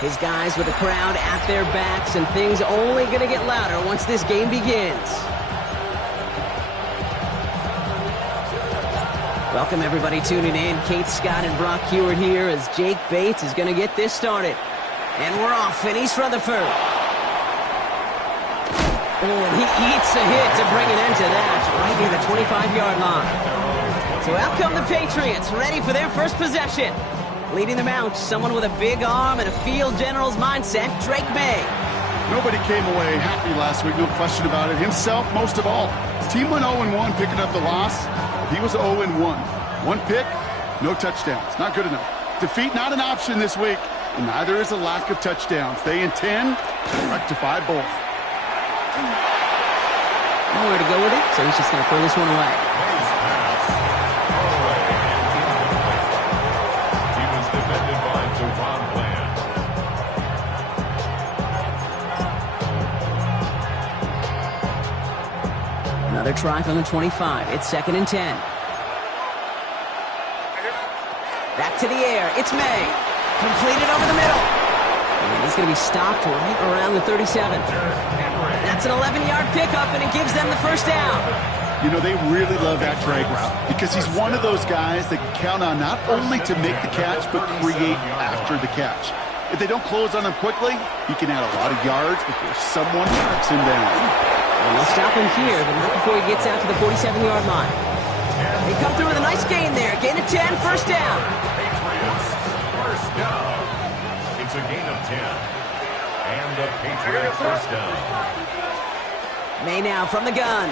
His guys with the crowd at their backs, and things only going to get louder once this game begins. Welcome everybody tuning in. Kate Scott and Brock Hewitt here as Jake Bates is going to get this started. And we're off in East Rutherford. Oh, and he eats a hit to bring an end to that, right near the 25-yard line. So out come the Patriots, ready for their first possession. Leading them out, someone with a big arm and a field general's mindset, Drake May. Nobody came away happy last week, no question about it. Himself, most of all. His team went 0-1, picking up the loss. He was 0-1. One pick, no touchdowns. Not good enough. Defeat not an option this week, and neither is a lack of touchdowns. They intend to rectify both. Nowhere to go with it, so he's just going to throw this one away. Another try from the 25. It's 2nd and 10. Back to the air. It's May. Completed over the middle. And he's going to be stopped right around the 37. That's an 11-yard pickup, and it gives them the first down. You know, they really love that drag route because he's one of those guys that can count on not only to make the catch, but create after the catch. If they don't close on him quickly, he can add a lot of yards before someone tracks him down. And they'll stop him here, but not before he gets out to the 47-yard line. They come through with a nice gain there. Gain of 10, first down. Patriots, first down. It's a gain of 10. And the Patriots first down. May now from the gun.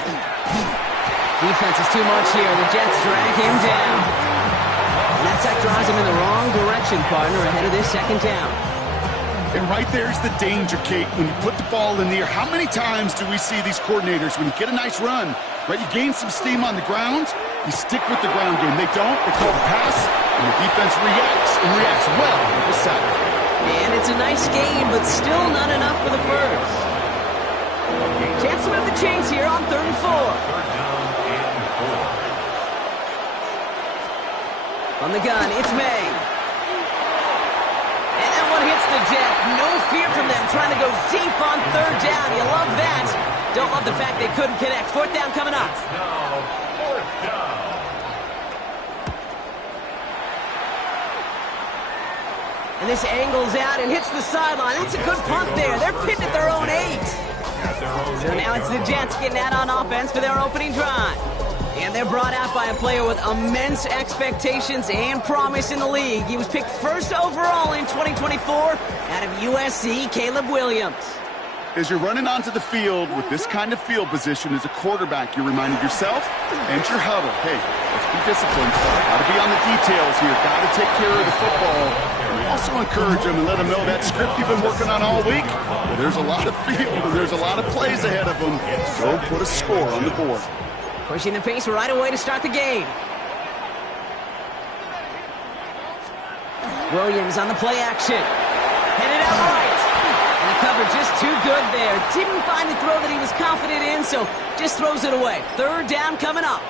Defense is too much here. The Jets drag him down. And that sack drives him in the wrong direction, partner, ahead of this second down. And right there's the danger, Kate. When you put the ball in the air, how many times do we see these coordinators, when you get a nice run, right, you gain some steam on the ground, you stick with the ground game. They don't. They call the pass, and the defense reacts, and reacts well with the sack. And it's a nice gain, but still not enough for the first. Chance to move the chains here on 3rd and 4. Third down and 4. On the gun, it's May. And that one hits the deck. No fear from them, trying to go deep on 3rd down. You love that. Don't love the fact they couldn't connect. 4th down coming up. Now, 4th down. And this angles out and hits the sideline. That's a good punt there. They're pitting at their own 8. So now it's the Jets getting out on offense for their opening drive. And they're brought out by a player with immense expectations and promise in the league. He was picked first overall in 2024 out of USC, Caleb Williams. As you're running onto the field with this kind of field position as a quarterback, you're reminding yourself and your huddle, hey, let's be disciplined. Got to be on the details here. Got to take care of the football. And also encourage them and let them know that script you've been working on all week, well, there's a lot of field and there's a lot of plays ahead of them. Go put a score on the board. Pushing the pace right away to start the game. Williams on the play action. Headed out right. And the cover just too good there. Didn't find the throw that he was confident in, so just throws it away. 3rd down coming up.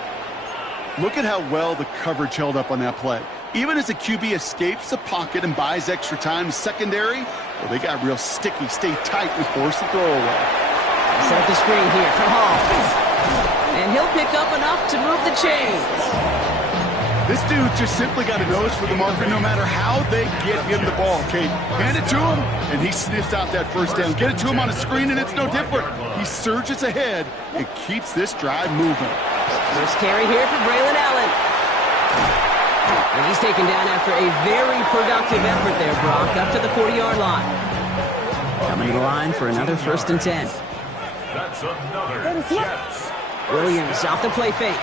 Look at how well the coverage held up on that play. Even as the QB escapes the pocket and buys extra time secondary, well, they got real sticky, stay tight, and force the throw away. Set up the screen here for Hall. And he'll pick up enough to move the chains. This dude just simply got a nose for the marker no matter how they get him the ball, Kate. Hand it to him, and he sniffs out that first down. Get it to him on a screen, and it's no different. He surges ahead and keeps this drive moving. First carry here for Braylon Allen. And he's taken down after a very productive effort there, Brock, up to the 40-yard line. Coming to the line for another 1st and 10. That's another Jets. Williams off the play fake.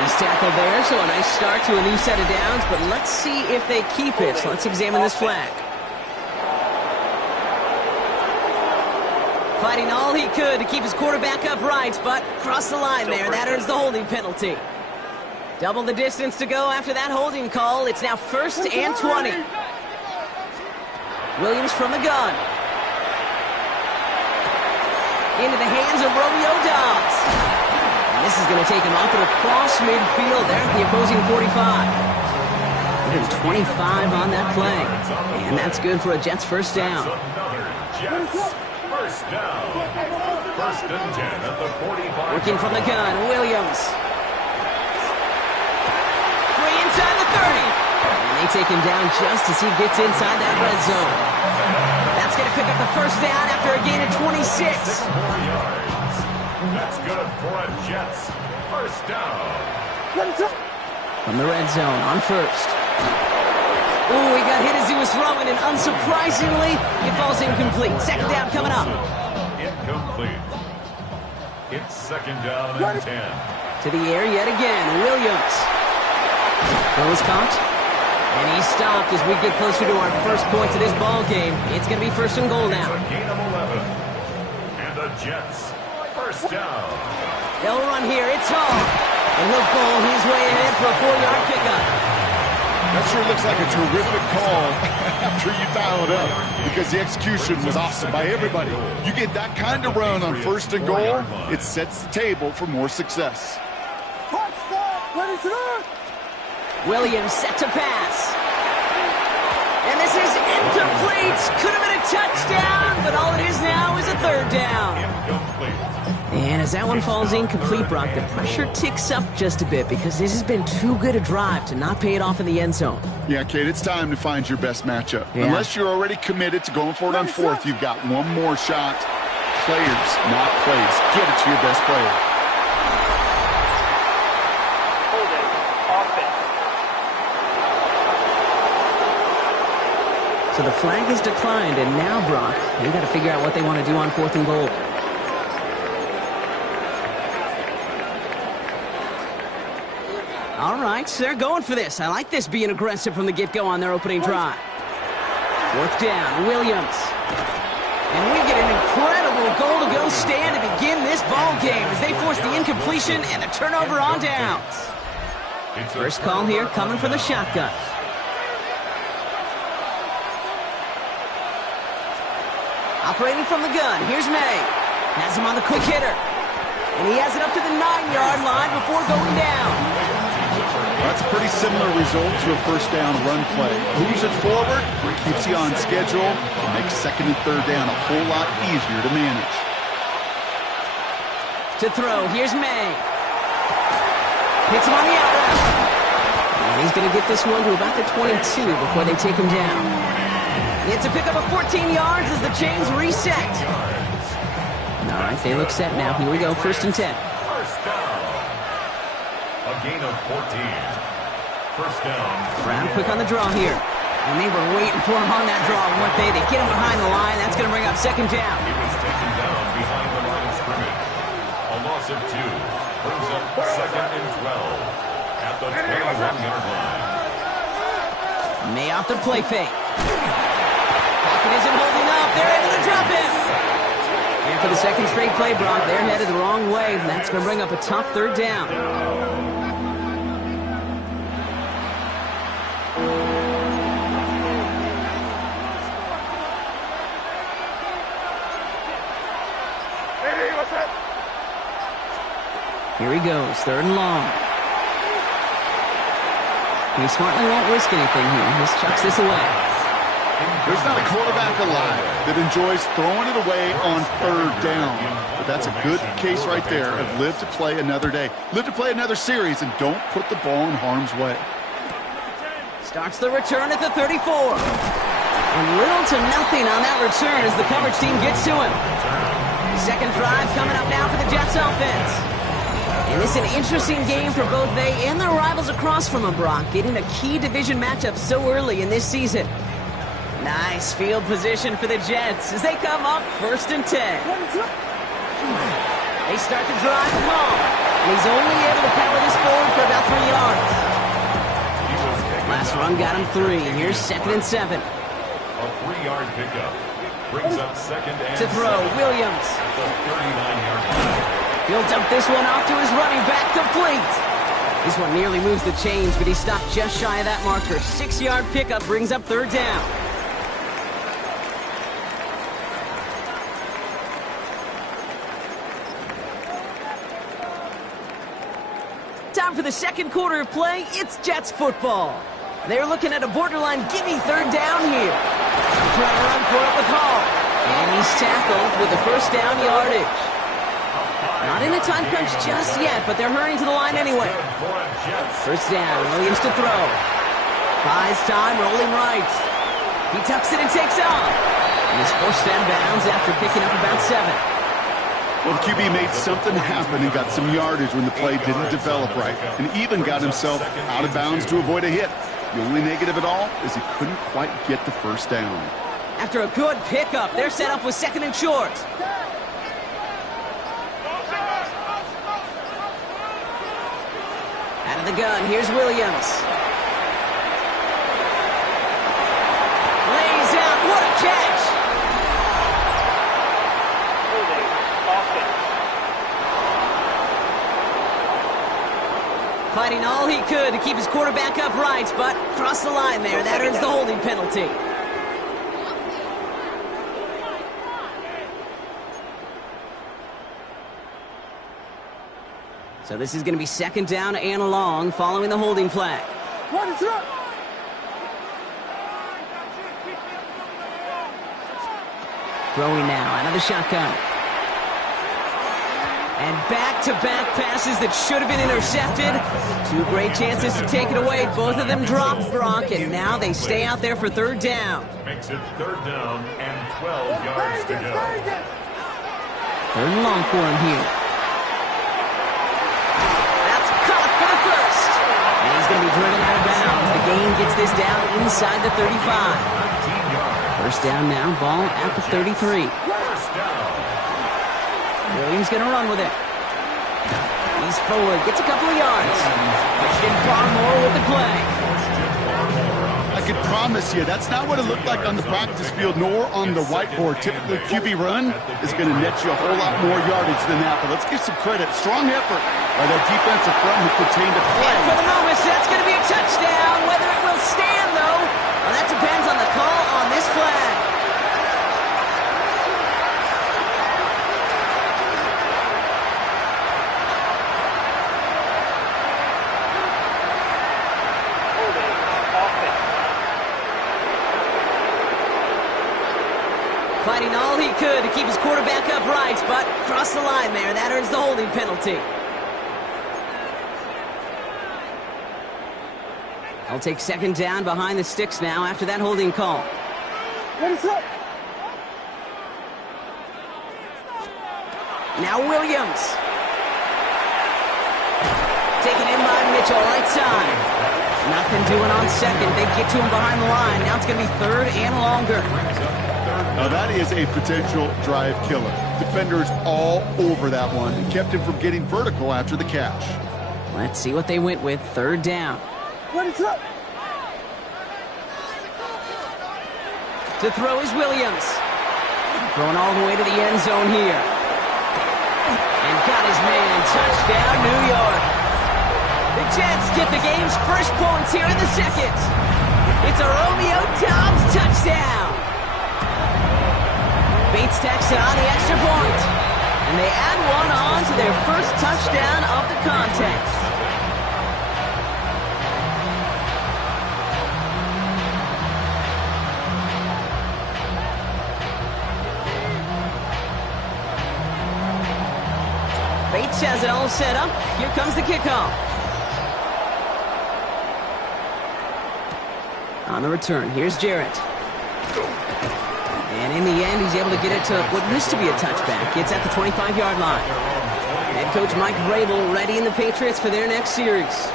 He's tackled there, so a nice start to a new set of downs, but let's see if they keep it. So let's examine this flag. Fighting all he could to keep his quarterback upright, but crossed the line there. That earns the holding penalty. Double the distance to go after that holding call. It's now 1st and 20. Williams from the gun. Into the hands of Romeo Doubs. And this is going to take him up and across midfield there at the opposing 45. Give him 25 on that play. And that's good for a Jets first down. Another Jets first down. First and 10 at the 45. Working from the gun, Williams. Free inside the 30. And they take him down just as he gets inside that red zone. That's going to pick up the first down after a gain of 26. 6 more yards. That's good for a Jets first down. From the red zone on first. Ooh, he got hit as he was throwing, and unsurprisingly, it falls incomplete. Second down coming up. Incomplete. It's second down and 10. To the air yet again, Williams. Throws caught. And he stopped as we get closer to our first points of this ball game. It's going to be first and goal now. It's a gain of 11. And the Jets first down. They'll run here. It's Hall. And he'll bowl his way ahead for a 4-yard pickup. That sure looks like a terrific call after you dial it up, because the execution was awesome by everybody. You get that kind of run on first and goal, it sets the table for more success. Williams set to pass. And this is incomplete. Could have been a touchdown, but all it is now is a third down. Incomplete. And as that one falls incomplete, Brock, the pressure ticks up just a bit because this has been too good a drive to not pay it off in the end zone. Yeah, Kate, it's time to find your best matchup. Yeah. Unless you're already committed to going for it on fourth, you've got one more shot. Players, not plays. Get it to your best player. So the flag is declined, and now, Brock, they got to figure out what they want to do on fourth and goal. All right, so they're going for this. I like this being aggressive from the get-go on their opening drive. Fourth down, Williams. And we get an incredible goal-to-go stand to begin this ball game as they force the incompletion and the turnover on downs. First call here coming from the shotgun. Operating from the gun, here's May. Has him on the quick hitter. And he has it up to the 9-yard line before going down. That's a pretty similar result to a first down run play. Moves it forward, keeps you on schedule, and makes second and third down a whole lot easier to manage. To throw, here's May. Hits him on the out route. And he's going to get this one to about the 22 before they take him down. It's a pickup of 14 yards as the chains reset. All right, they look set now. Here we go, first and 10. First down. A gain of 14. First down. Brown quick on the draw here. And they were waiting for him on that draw, weren't they? They get him behind the line. That's going to bring up second down. He was taken down behind the line of scrimmage. A loss of 2. Brings up second and 12 at the 21-yard line. May off the play fake. Pocket isn't holding up. They're able to drop him. And for the second straight play, Brock, they're headed the wrong way. And that's going to bring up a tough third down. Here he goes, third and long. He smartly won't risk anything here. Just chucks this away. There's not a quarterback alive that enjoys throwing it away on third down. But that's a good case right there of live to play another day. Live to play another series and don't put the ball in harm's way. Starts the return at the 34. And little to nothing on that return as the coverage team gets to him. Second drive coming up now for the Jets offense. And this is an interesting game for both they and their rivals across from them, Brock, getting a key division matchup so early in this season. Nice field position for the Jets as they come up first and 10. They start the drive with Hall. He's only able to power this forward for about 3 yards. Last run got him 3. Here's second and 7. A 3-yard pickup. Brings up second and To throw, 7 Williams. at the 39-yard line. He'll dump this one off to his running back, complete. This one nearly moves the chains, but he stopped just shy of that marker. 6-yard pickup brings up third down. Time for the second quarter of play. It's Jets football. They're looking at a borderline gimme third down here. Trying to run for it with Hall. And he's tackled with the first down yardage. Not in a time crunch just yet, but they're hurrying to the line anyway. First down, Williams to throw. Buys time, rolling right. He tucks it and takes off. And he's forced out of bounds after picking up about 7. Well, the QB made something happen and got some yardage when the play didn't develop right, and even got himself out of bounds to avoid a hit. The only negative at all is he couldn't quite get the first down. After a good pickup, they're set up with 2nd and short. Out of the gun, here's Williams. Lays out, what a catch! Fighting all he could to keep his quarterback upright, but crossed the line there. That earns the holding penalty. So this is going to be 2nd down and long following the holding flag. Throwing now out of the shotgun. And back-to-back passes that should have been intercepted. 2 great chances to take it away. Both of them dropped, Brock, and now they stay out there for 3rd down. Makes it 3rd down and 12 yards to go. 3rd and long for him here. That's caught for the first. And he's going to be driven out of bounds. The gain gets this down inside the 35. 13 yards. First down now, ball at the 33. First down. Williams going to run with it. He's forward, gets a couple of yards. Christian Barmore with the play. I can promise you, that's not what it looked like on the practice field, nor on the whiteboard. Typically, QB run is going to net you a whole lot more yardage than that. But let's give some credit. Strong effort by that defensive front who contained a play. And for the moment, that's going to be a touchdown. Whether it will stand, though, well, that depends on the call on this flag. Fighting all he could to keep his quarterback upright, but crossed the line there. That earns the holding penalty. They'll take 2nd down behind the sticks now after that holding call. What is up? Now Williams. Taken in by Mitchell, right side. Nothing doing on 2nd. They get to him behind the line. Now it's going to be 3rd and longer. Now that is a potential drive killer. Defenders all over that one and kept him from getting vertical after the catch. Let's see what they went with. 3rd down. What is up? To throw is Williams. Throwing all the way to the end zone here. And got his man. Touchdown, New York. The Jets get the game's first points here in the 2nd. It's a Romeo Doubs touchdown. Bates tacks on the extra point. And they add one on to their first touchdown of the contest. Bates has it all set up. Here comes the kickoff. On the return, here's Jarrett. And in the end, he's able to get it to what used to be a touchback. It's at the 25-yard line. Head coach Mike Vrabel readying the Patriots for their next series.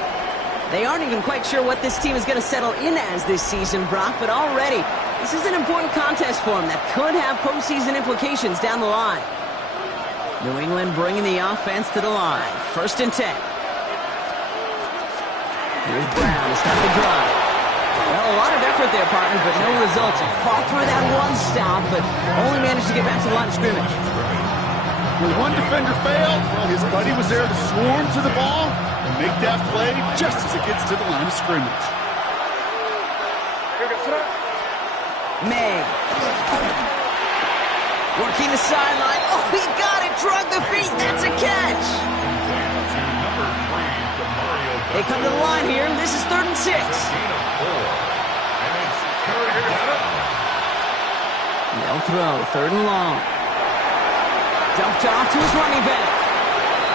They aren't even quite sure what this team is going to settle in as this season, Brock, but already, this is an important contest for them that could have postseason implications down the line. New England bringing the offense to the line. 1st and 10. Here's Brown to start the drive. Well, a lot of effort there, partner, but no results. He fought through that one stop, but only managed to get back to the line of scrimmage. When one defender failed, well, his buddy was there to swarm to the ball and make that play just as it gets to the line of scrimmage. May. Working the sideline. Oh, he got it. Drug the feet. That's a catch. They come to the line here. This is 3rd and 6. Gain of 4. And it's carried down. They'll throw, 3rd and long. Dumped off to his running back.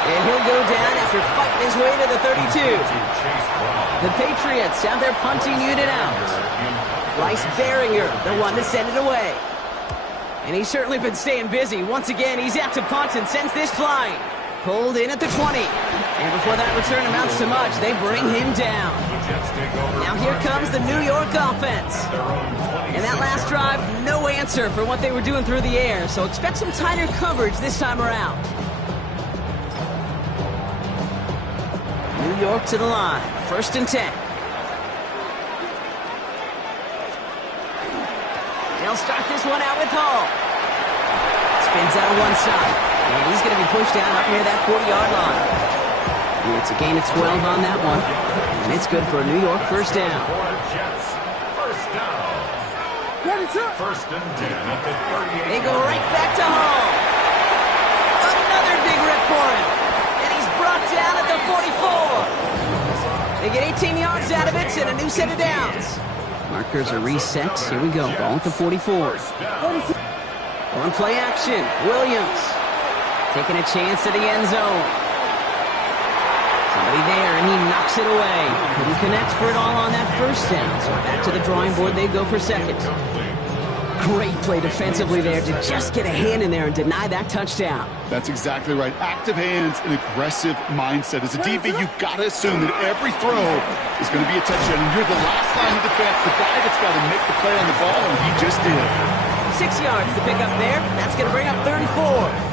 And he'll go down after fighting his way to the 32. The Patriots have their punting unit out. Bryce Baringer, the one to send it away. And he's certainly been staying busy. Once again, he's out to punt and sends this flying. Pulled in at the 20. And before that return amounts to much, they bring him down. Now here comes the New York offense. And that last drive, no answer for what they were doing through the air. So expect some tighter coverage this time around. New York to the line. 1st and 10. They'll start this one out with Hall. Spins out on one side. And he's going to be pushed down up near that 40-yard line. And it's a gain of 12 on that one. And it's good for a New York first down. First down. First and 10 at the 38. They go right back to Hall. Another big rip for him. And he's brought down at the 44. They get 18 yards out of it and a new set of downs. Markers are reset. Here we go. Ball at the 44. On play action. Williams taking a chance to the end zone. Somebody there, and he knocks it away. Couldn't connect for it all on that first down. So back to the drawing board they go for second. Great play defensively there to just get a hand in there and deny that touchdown. That's exactly right. Active hands and aggressive mindset. As a DB, you've got to assume that every throw is going to be a touchdown. And you're the last line of defense, the guy that's got to make the play on the ball, and he just did. 6 yards to pick up there. That's going to bring up 3rd and 4.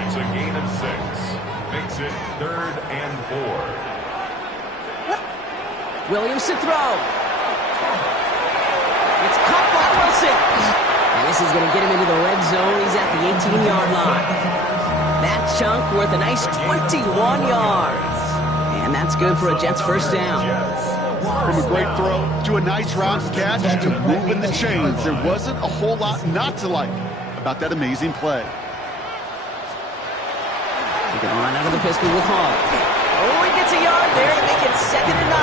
It's a gain of 6. Makes it 3rd and 4. Williams to throw. It's caught by Wilson. And this is going to get him into the red zone. He's at the 18-yard line. That chunk worth a nice 21 yards. And that's good for a Jets first down. From a great throw to a nice round catch to moving the chains, there wasn't a whole lot not to like about that amazing play. He's going to run out of the pistol with Hall. Oh, he gets a yard there to make it 2nd and 9.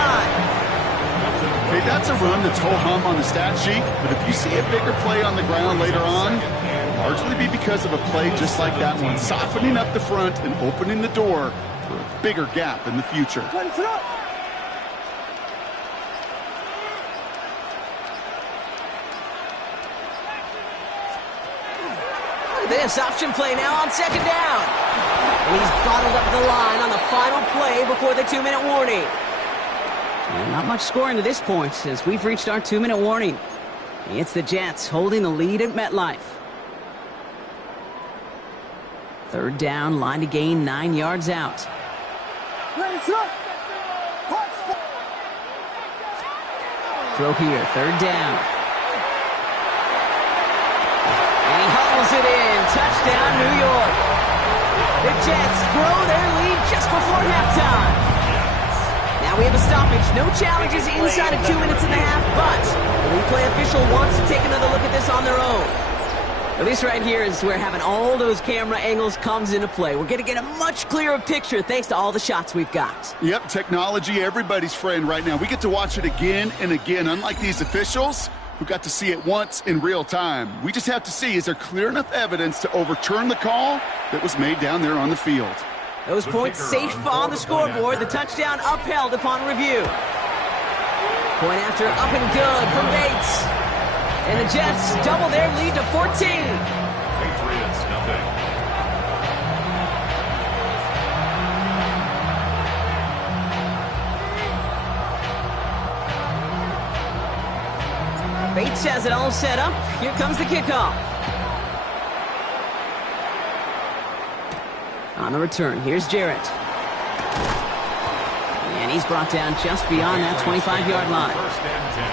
Okay, that's a run that's ho-hum on the stat sheet, but if you see a bigger play on the ground later on, it'll largely be because of a play just like that one, softening up the front and opening the door for a bigger gap in the future. Look at this option play now on 2nd down. And he's bottled up the line on the final play before the 2-minute warning. And not much scoring to this point as we've reached our 2-minute warning. It's the Jets holding the lead at MetLife. 3rd down, line to gain 9 yards out. Throw here, 3rd down. And he hauls it in. Touchdown, New York. The Jets grow their lead just before halftime. Now we have a stoppage. No challenges inside of 2 minutes and a half, but the replay official wants to take another look at this on their own. At least right here is where having all those camera angles comes into play. We're going to get a much clearer picture thanks to all the shots we've got. Yep, technology, everybody's friend right now. We get to watch it again and again. Unlike these officials who got to see it once in real time. We just have to see, is there clear enough evidence to overturn the call that was made down there on the field? Those points safe on the scoreboard. The touchdown upheld upon review. Point after up and good from Bates. And the Jets double their lead to 14. Patriots, nothing. Bates has it all set up. Here comes the kickoff. On the return, here's Jarrett. And he's brought down just beyond that 25-yard line. First and 10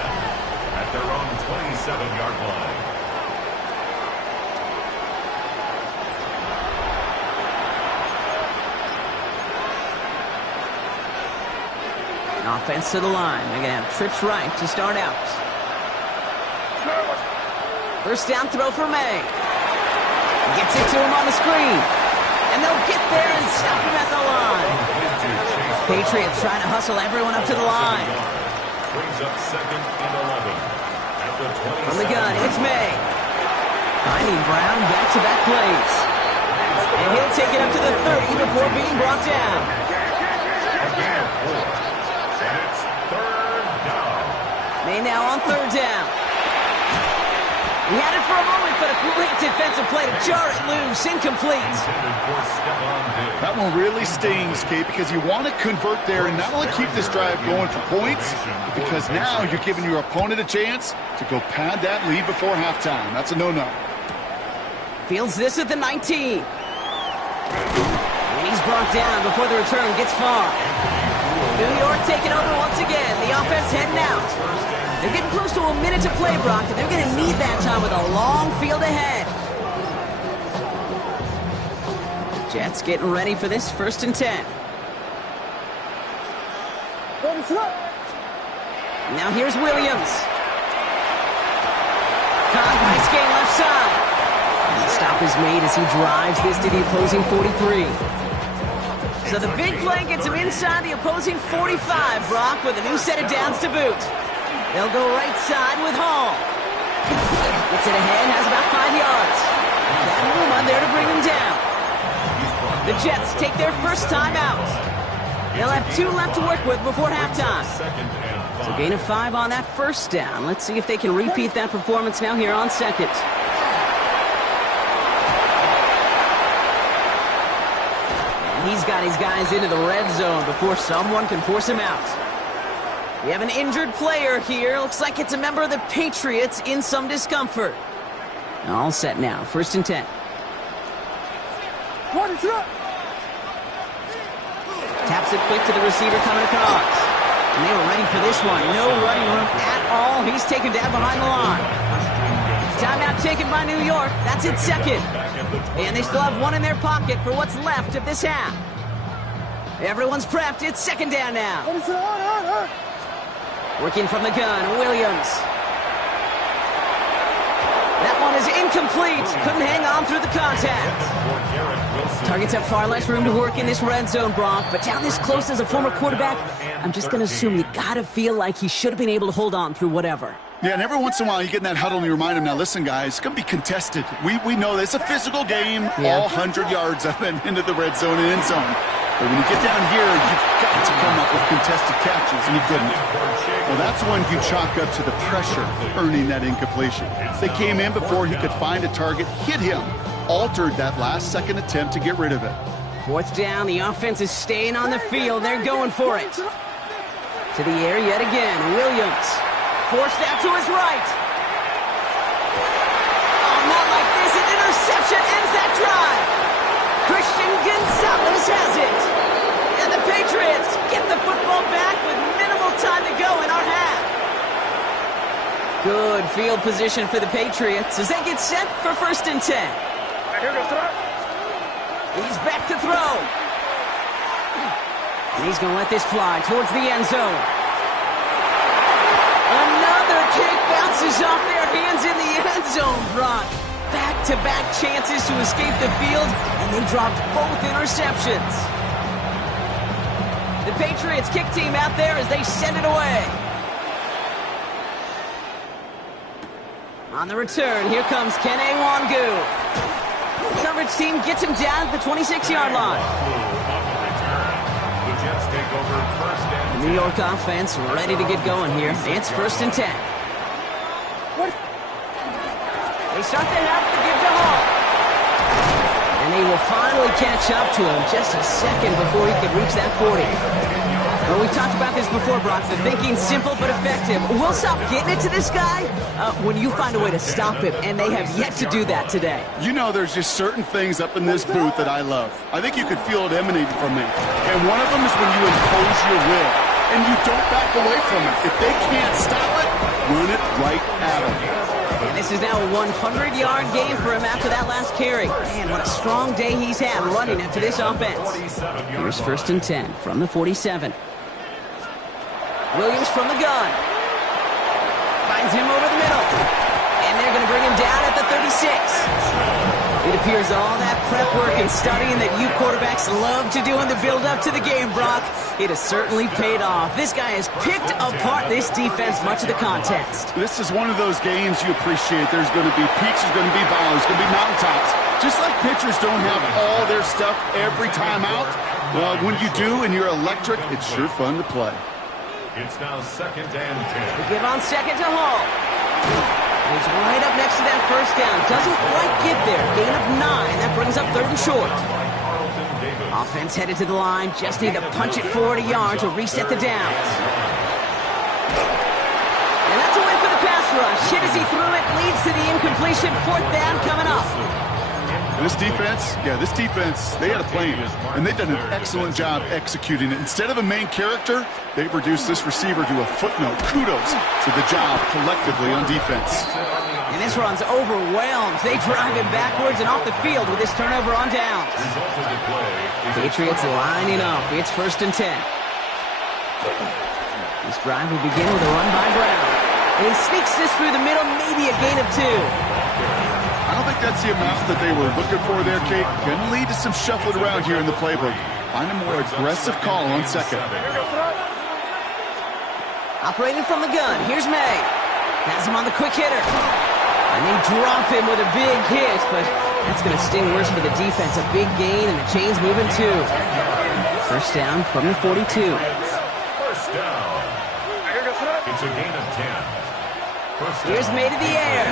at their own 27-yard line. Offense to the line. They're going to have trips right to start out. First down throw for May. Gets it to him on the screen. And they'll get there and stop him at the line. Patriots trying to hustle everyone up to the line. Brings up second and 11. At the 20. From the gun, it's May. Finding Brown back-to-back plays. And he'll take it up to the 30 before being brought down. Again, 4. And it's third down. May now on third down. He had it for a moment, but a great defensive play to jar it loose. Incomplete. Intended for Stephon Diggs. That one really stings, Kate, because you want to convert there and not only keep this drive going for points, because now you're giving your opponent a chance to go pad that lead before halftime. That's a no-no. Fields this at the 19. And he's brought down before the return gets far. New York taking over once again. The offense heading out. They're getting close to a minute to play, Brock, and they're going to need that time with a long field ahead. Jets getting ready for this 1st and 10. Now here's Williams. Caught, nice gain left side. And the stop is made as he drives this to the opposing 43. So the big play gets him inside the opposing 45, Brock, with a new set of downs to boot. They'll go right side with Hall. Gets it ahead, has about 5 yards. Got Newman there to bring him down. The Jets take their first time out. They'll have 2 left to work with before halftime. Second and 5. So gain of 5 on that first down. Let's see if they can repeat that performance now here on second. And he's got his guys into the red zone before someone can force him out. We have an injured player here. Looks like it's a member of the Patriots in some discomfort. All set now. 1st and 10. Taps it quick to the receiver coming across. And they were ready for this one. No running room at all. He's taken down behind the line. Timeout taken by New York. That's its second. And they still have 1 in their pocket for what's left of this half. Everyone's prepped. It's 2nd down now. Working from the gun, Williams. That one is incomplete. Couldn't hang on through the contact. Targets have far less room to work in this red zone, Brock, but down this close as a former quarterback, I'm just going to assume you got to feel like he should have been able to hold on through whatever. Yeah, and every once in a while you get in that huddle and you remind him, now listen, guys, it's going to be contested. We know this. It's a physical game, all 100 yards up and into the red zone and end zone. But when you get down here, you've got to come up with contested catches, and he didn't. Well, that's when you chalk up to the pressure earning that incompletion. They came in before he could find a target, hit him, altered that last-second attempt to get rid of it. 4th down, the offense is staying on the field. They're going for it. To the air yet again, Williams. Forced out to his right. Oh, not like this. An interception ends that drive. Christian Gonzalez has it. And the Patriots get the football back with minimal time to go in our half. Good field position for the Patriots as they get set for 1st and 10. He's back to throw. And he's going to let this fly towards the end zone. Another kick bounces off their hands in the end zone, Brock. Back-to-back chances to escape the field, and they dropped both interceptions. The Patriots kick team out there as they send it away. On the return, here comes Kene Wangu. Coverage team gets him down at the 26-yard line. The Jets take over 1st and The New York offense ready to get going here. It's 1st and 10. They start the half to give to Hall. And they will finally catch up to him just a second before he could reach that 40. Well, we've talked about this before, Brock. The thinking's simple but effective. We'll stop getting it to this guy when you find a way to stop him, and they have yet to do that today. You know, there's just certain things up in this booth that I love. I think you could feel it emanating from me. And one of them is when you impose your will, and you don't back away from it. If they can't stop it, run it right at them. And this is now a 100-yard game for him after that last carry. Man, what a strong day he's had running after this offense. Here's 1st and 10 from the 47. Williams from the gun. Finds him over the middle. And they're going to bring him down at the 36. The here's all that prep work and studying that you quarterbacks love to do in the build-up to the game, Brock. It has certainly paid off. This guy has picked apart this defense much of the contest. This is one of those games you appreciate. There's going to be peaks, there's going to be valleys, there's going to be mountaintops. Just like pitchers don't have all their stuff every time out, well, when you do and you're electric, it's sure fun to play. It's now 2nd and 10. We give on second to Hall. He's right up next to that first down. Doesn't quite get there. Gain of 9. That brings up 3rd and short. Offense headed to the line. Just need to punch it forward a yard to reset the downs. And that's a win for the pass rush. Hit as he threw it. Leads to the incompletion. 4th down coming up. This defense, they had a plan, and they've done an excellent job executing it. Instead of a main character, they've reduced this receiver to a footnote. Kudos to the job collectively on defense. And this run's overwhelmed. They drive him backwards and off the field with this turnover on downs. Patriots lining up. It's 1st and 10. This drive will begin with a run by Brown. And he sneaks this through the middle, maybe a gain of 2. I don't think that's the amount that they were looking for there, Kate. Going to lead to some shuffling around here in the playbook. Find a more aggressive call on second. Operating from the gun, here's May. Has him on the quick hitter. And they drop him with a big hit, but that's going to sting worse for the defense. A big gain, and the chain's moving too. 1st down from the 42. 1st down. It's a gain of 10. Here's May to the air.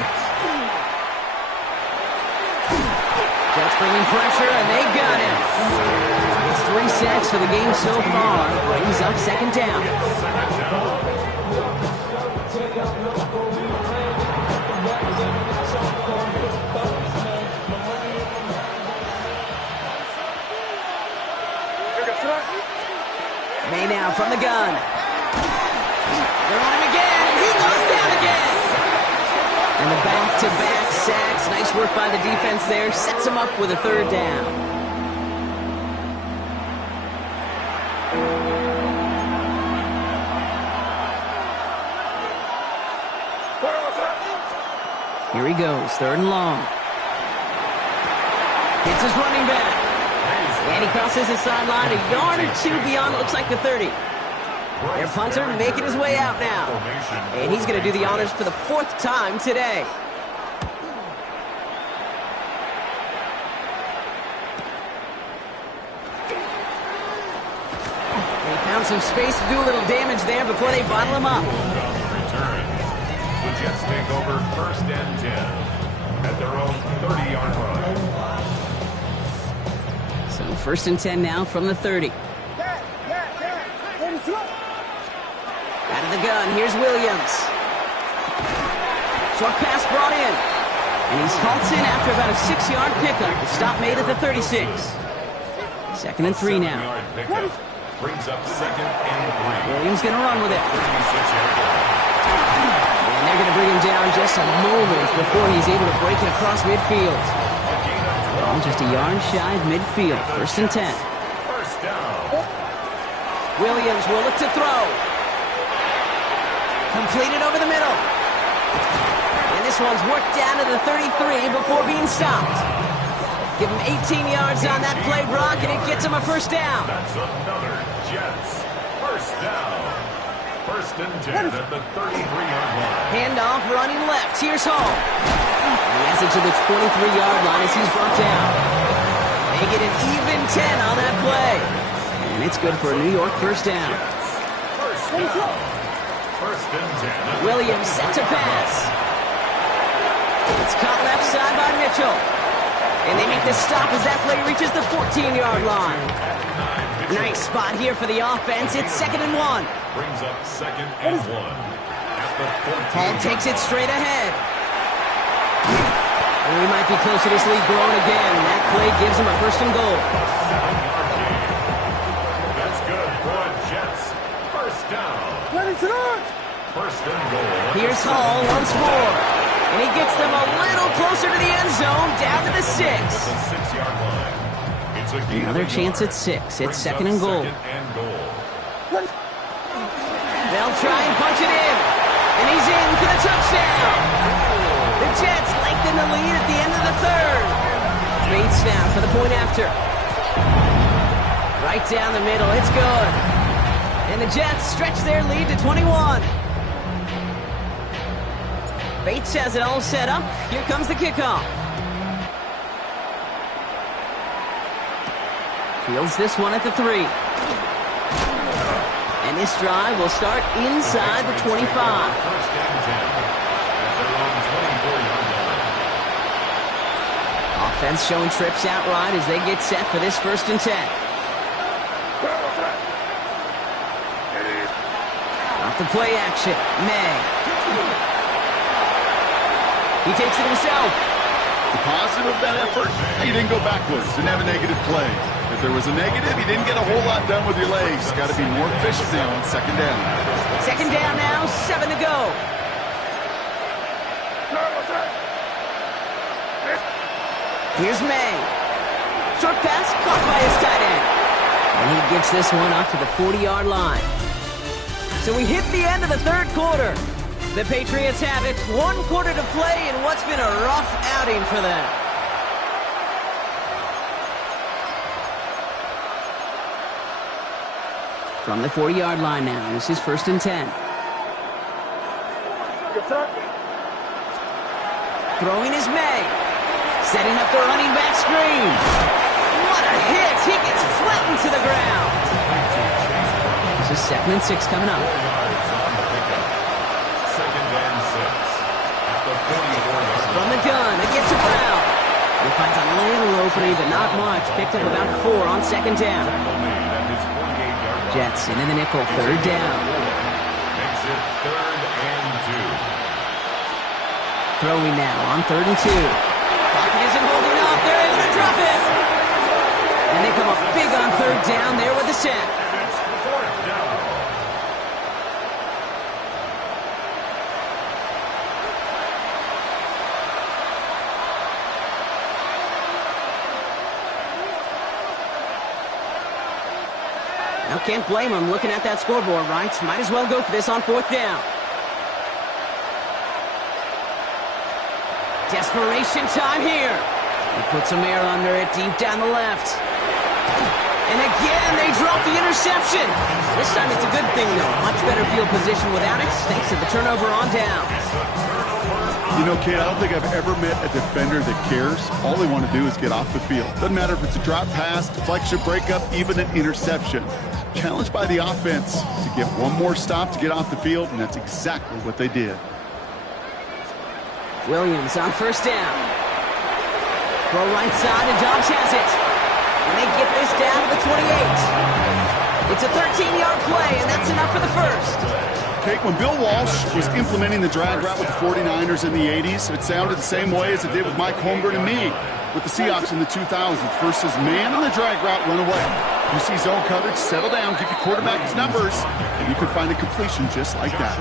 Jets bringing pressure, and they got him. It's 3 sacks for the game so far. Brings up 2nd down. May now from the gun. They're on him again, and he goes down again. And the back-to-back sacks. Nice work by the defense there. Sets him up with a 3rd down. Here he goes, 3rd and long. Hits his running back. And he crosses the sideline a yard or 2 beyond, looks like the 30. Their punter making his way out now. And he's going to do the honors for the 4th time today. They found some space to do a little damage there before they bottle him up. The Jets take over 1st and 10 at their own 30-yard line. So 1st and 10 now from the 30. Out of the gun, here's Williams. Short pass brought in. And he's halted after about a 6-yard pickup. The stop made at the 36. 2nd and 3 now. Brings up 2nd and 3. Williams going to run with it. And they're going to bring him down just a moment before he's able to break it across midfield. Well, just a yard shy of midfield. 1st and 10. 1st down. Williams will look to throw. Completed over the middle. And this one's worked down to the 33 before being stopped. Give him 18 yards on that play, Brock, and it gets him a 1st down. That's another Jets 1st down. 1st and 10 at the 33-yard line. Handoff running left. Here's Hall. And he has it to the 23-yard line as he's brought down. They get an even 10 on that play. And it's good for a New York 1st down. 1st down. 1st and 10. Williams set to pass. It's caught left side by Mitchell. And they make the stop as that play reaches the 14-yard line. Nice spot here for the offense. It's 2nd and 1. Brings up 2nd and 1 at the 14. Hall takes it straight ahead. And we might be close to this lead growing again. That play gives him a 1st and goal. 7-yard gain. That's good for the Jets. 1st down. 1st and goal. Here's Hall once more. And he gets them a little closer to the end zone, down to the 6. The 6-yard line. It's a gain. Another chance at 6. It's 2nd and goal. 2nd and goal. They'll try and punch it in. And he's in for the touchdown. The Jets lengthen the lead at the end of the 3rd. point after. Right down the middle. It's good. And the Jets stretch their lead to 21. Bates has it all set up. Here comes the kickoff. Fields this one at the 3. And this drive will start inside the 25. First and 10 at their own 24-yard line. Offense showing trips outright as they get set for this 1st and 10. Off the play action, May. He takes it himself. The positive of that effort, he didn't go backwards, didn't have a negative play. If there was a negative, he didn't get a whole lot done with your legs. Got to be more efficient now on 2nd down. 2nd down now, 7 to go. Here's May. Short pass caught by his tight end. And he gets this one up to the 40-yard line. So we hit the end of the 3rd quarter. The Patriots have it. 1 quarter to play in what's been a rough outing for them. From the 40-yard line now, this is 1st and 10. Throwing is May. Setting up the running back screen. What a hit! He gets flattened to the ground. This is 2nd and 6 coming up. 2nd and 6 at the 44-yard From the gun, again to Brown. He finds a little opening, but not much. Picked up about 4 on 2nd down. Jets into the nickel, 3rd down. Makes it 3rd and 2. Throwing now on 3rd and 2. Pocket isn't holding up. They're able to drop it. And they come up big on 3rd down there with the sack. And it's 4th down. Now can't blame him looking at that scoreboard, right? Might as well go for this on 4th down. Desperation time here. He puts some air under it deep down the left. And again, they drop the interception. This time it's a good thing, though. Much better field position without it, thanks to the turnover on downs. You know, Kate, I don't think I've ever met a defender that cares. All they want to do is get off the field. Doesn't matter if it's a drop pass, deflection, breakup, even an interception. Challenged by the offense to get one more stop to get off the field, and that's exactly what they did. Williams on 1st down. Throw right side, and Dobbs has it. And they get this down to the 28. It's a 13-yard play, and that's enough for the 1st. Kate, when Bill Walsh was implementing the drag route with the 49ers in the 80s, it sounded the same way as it did with Mike Holmgren and me with the Seahawks in the 2000s. Versus man on the drag route, run away. You see zone coverage, settle down, give your quarterback his numbers, and you can find a completion just like that.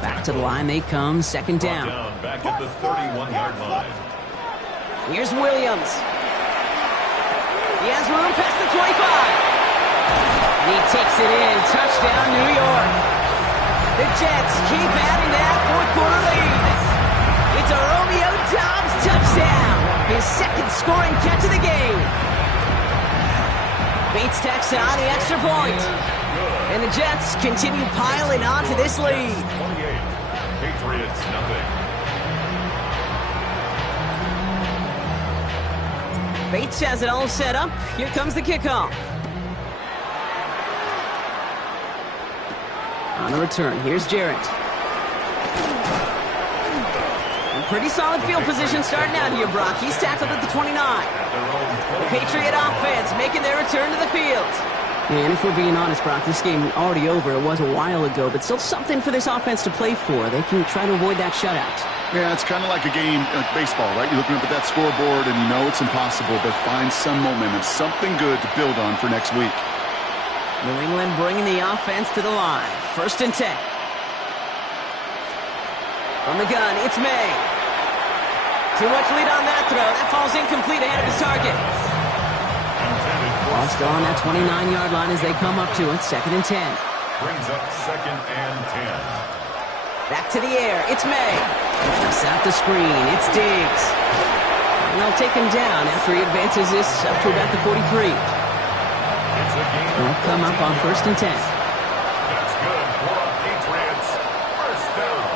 Back to the line they come, 2nd down. Back at the 31-yard line. Here's Williams. He has room past the 25. And he takes it in. Touchdown, New York. The Jets keep adding that 4th quarter lead. It's a Romeo Dobbs touchdown. His 2nd scoring catch of the game. Bates tacks on the extra point. And the Jets continue piling on to this lead. 28. Patriots, nothing. Bates has it all set up. Here comes the kickoff. On the return, here's Jarrett. And pretty solid field position starting out here, Brock. He's tackled at the 29. The Patriot offense making their return to the field. And if we're being honest, Brock, this game already over. It was a while ago, but still something for this offense to play for. They can try to avoid that shutout. Yeah, it's kind of like a game like baseball, right? You're looking up at that scoreboard and you know it's impossible, but find some momentum, something good to build on for next week. New England bringing the offense to the line. 1st and 10. From the gun, it's May. Too much lead on that throw. That falls incomplete ahead of his target. Ball still on that 29-yard line as they come up to it. 2nd and 10. Brings up 2nd and 10. Back to the air. It's May. Just out the screen. It's Diggs. And they'll take him down after he advances this up to about the 43. They'll come up on 1st and 10. That's good for the Patriots. First down.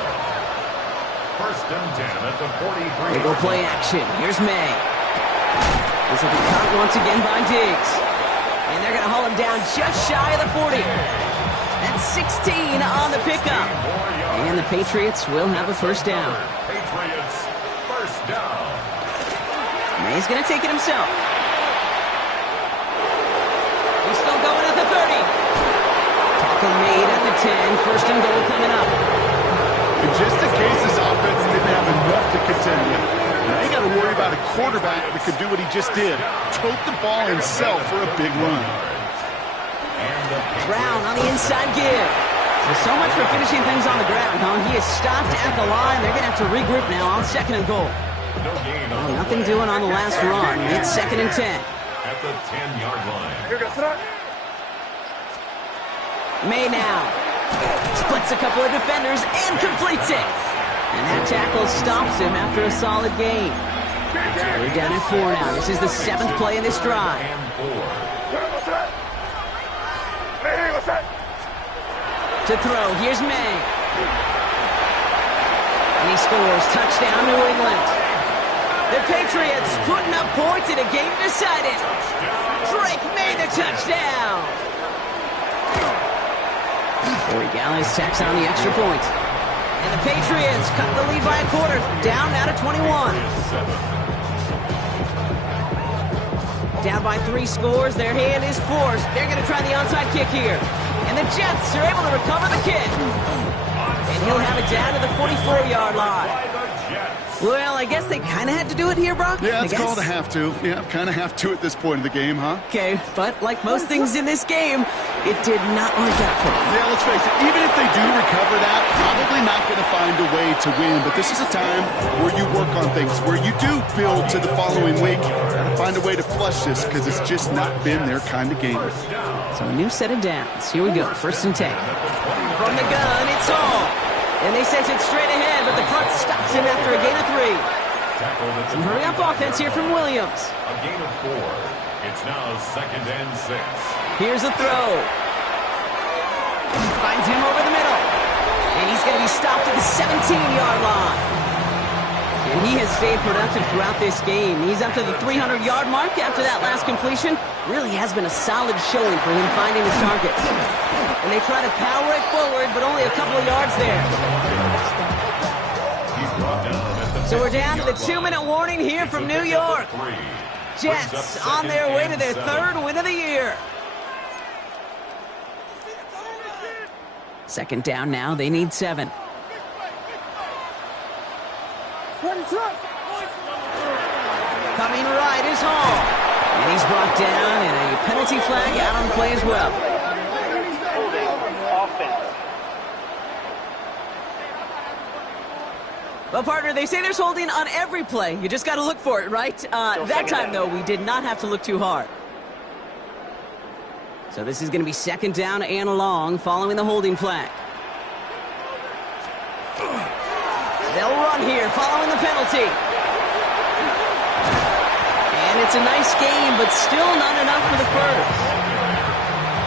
1st and 10 at the 43. They go play action. Here's May. This will be caught once again by Diggs. And they're going to haul him down just shy of the 40. That's 16 on the pickup. And the Patriots will have a 1st down. Patriots, 1st down. May's going to take it himself. He's still going at the 30. Tackle made at the 10. 1st and goal coming up. And just in case this offense didn't have enough to contend with, now you got to worry about a quarterback that could do what he just did. Tote the ball himself for a big run. Brown on the inside give. There's so much for finishing things on the ground, huh? He is stopped at the line. They're going to have to regroup now on 2nd and goal. Well, nothing doing on the last run. It's 2nd and 10. At the 10-yard line. May now. Splits a couple of defenders and completes it. And that tackle stops him after a solid gain. We're down at 4 now. This is the 7th play in this drive. To throw, here's May. And he scores. Touchdown, New England. The Patriots putting up points in a game decided. Drake made the touchdown. Corey Gallis tacks on the extra point. And the Patriots cut the lead by a quarter. Down now to 21. Down by 3 scores. Their hand is forced. They're going to try the onside kick here. And the Jets are able to recover the kick. And he'll have it down to the 44-yard line. Well, I guess they kind of had to do it here, Brock? Yeah, it's called a have to. Yeah, kind of have to at this point in the game, huh? Okay, but like most things in this game, it did not work out for them. Yeah, let's face it, even if they do recover that, probably not going to find a way to win. But this is a time where you work on things, where you do build to the following week. Gotta find a way to flush this because it's just not been their kind of game. So a new set of downs. Here we go, 1st and 10. From the gun, it's all. And they sent it straight ahead, but the front stops him after a gain of 3. Some hurry-up offense here from Williams. A gain of 4. It's now 2nd and 6. Here's a throw. Finds him over the middle. And he's going to be stopped at the 17-yard line. And he has stayed productive throughout this game. He's up to the 300-yard mark after that last completion. Really has been a solid showing for him finding his targets. And they try to power it forward, but only a couple of yards there. So we're down to the 2-minute warning here from New York. Jets on their way to their 3rd win of the year. 2nd down now. They need 7. Coming right is Hall. And he's brought down, and a penalty flag out on the play as well. Well, partner, they say there's holding on every play. You just got to look for it, right? That time, though, we did not have to look too hard. So this is going to be 2nd down and long following the holding flag. They'll run here following the penalty. And it's a nice game, but still not enough for the first.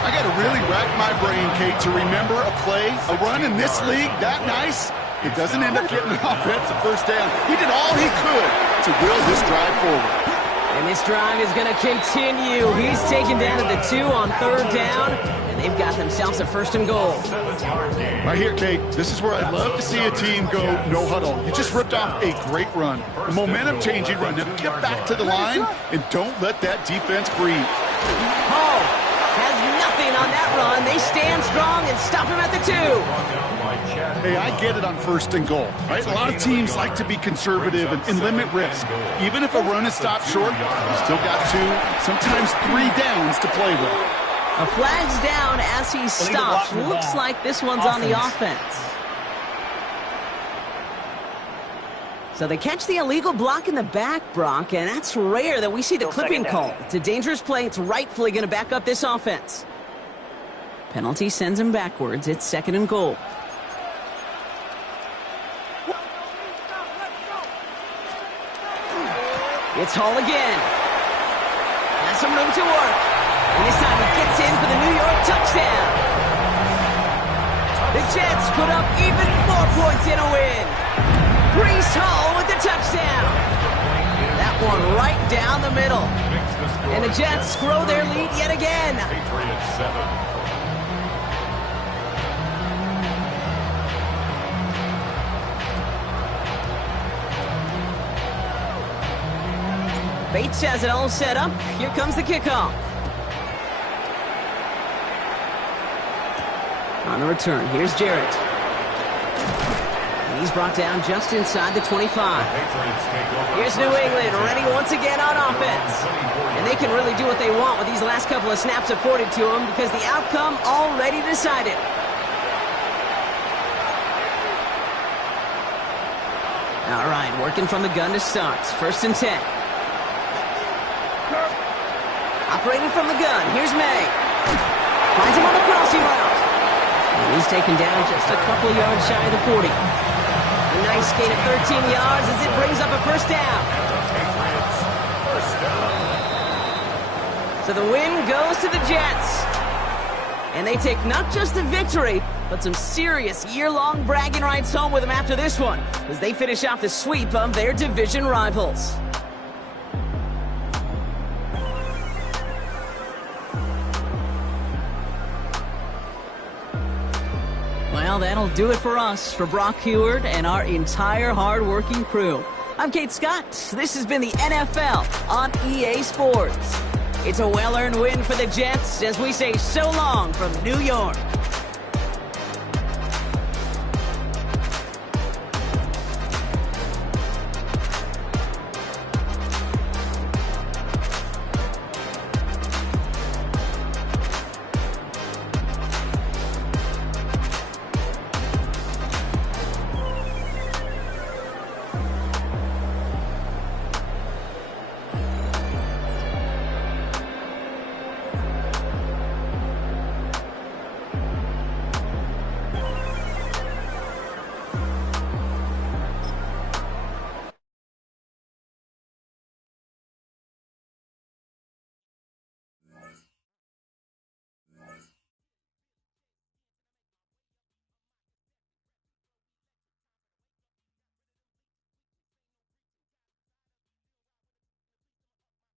I got to really rack my brain, Kate, to remember a play, a run in this league that nice. It doesn't end up getting an offensive 1st down. He did all he could to will this drive forward. And this drive is going to continue. He's taken down at the 2 on 3rd down, and they've got themselves a 1st and goal. Right here, Kate, this is where I love to see a team go no huddle. You just ripped off a great run, a momentum-changing run. Now get back to the line and don't let that defense breathe. Hall has nothing on that run. They stand strong and stop him at the 2. Hey, I get it on 1st and goal, right? A lot of teams like to be conservative and limit risk. Even if a run is stopped short, you still got 2, sometimes 3 downs to play with. A flag's down as he stops. Looks like this one's on the offense. So they catch the illegal block in the back, Brock, and that's rare that we see the clipping call. It's a dangerous play. It's rightfully going to back up this offense. Penalty sends him backwards. It's 2nd and goal. It's Hall again. Has some room to work. And this time he gets in for the New York touchdown. The Jets put up even more points in a win. Breece Hall with the touchdown. That one right down the middle. And the Jets grow their lead yet again. Patriots 7. Bates has it all set up. Here comes the kickoff. On the return, here's Jarrett. And he's brought down just inside the 25. Here's New England ready once again on offense. And they can really do what they want with these last couple of snaps afforded to them because the outcome already decided. All right, working from the gun to start. 1st and 10. Operating from the gun, here's May. Finds him on the crossing route. And he's taken down just a couple yards shy of the 40. A nice gain of 13 yards as it brings up a 1st down. So the win goes to the Jets. And they take not just the victory, but some serious year-long bragging rights home with them after this one, as they finish off the sweep of their division rivals. Well, that'll do it for us, for Brock Huard and our entire hard-working crew. I'm Kate Scott. This has been the NFL on EA Sports. It's a well-earned win for the Jets as we say so long from New York.